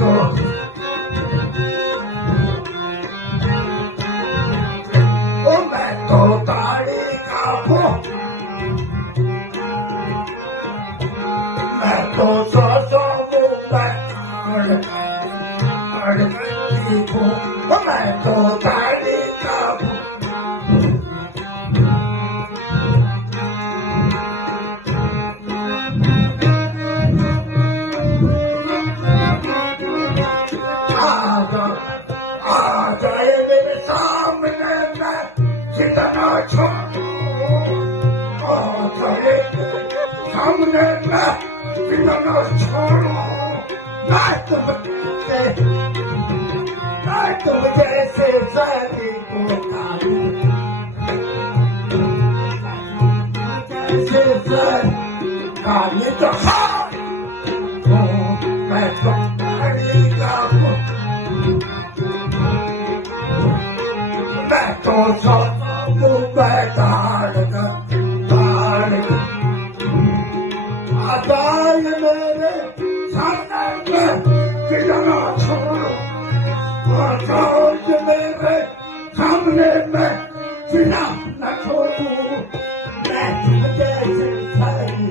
तो मैं तो ताड़ी खाऊं मैं तो सो मैं अड़ती हूँ मैं तो ताड़ी खाऊं आ जाए मेरे सामने मैं जितना छोड़ूं आ जाए सामने मैं जितना छोड़ूं मैं तुम जैसे सारी को काटूं जैसे सारी काली तो मैं तो ताड़ी खाऊं मैं तो सोचूं मैं ताड़ आजाए मेरे सामने में कितना छोड़ो आजाए मेरे सामने में कितना न छोड़ूं मैं तुम जैसे सारी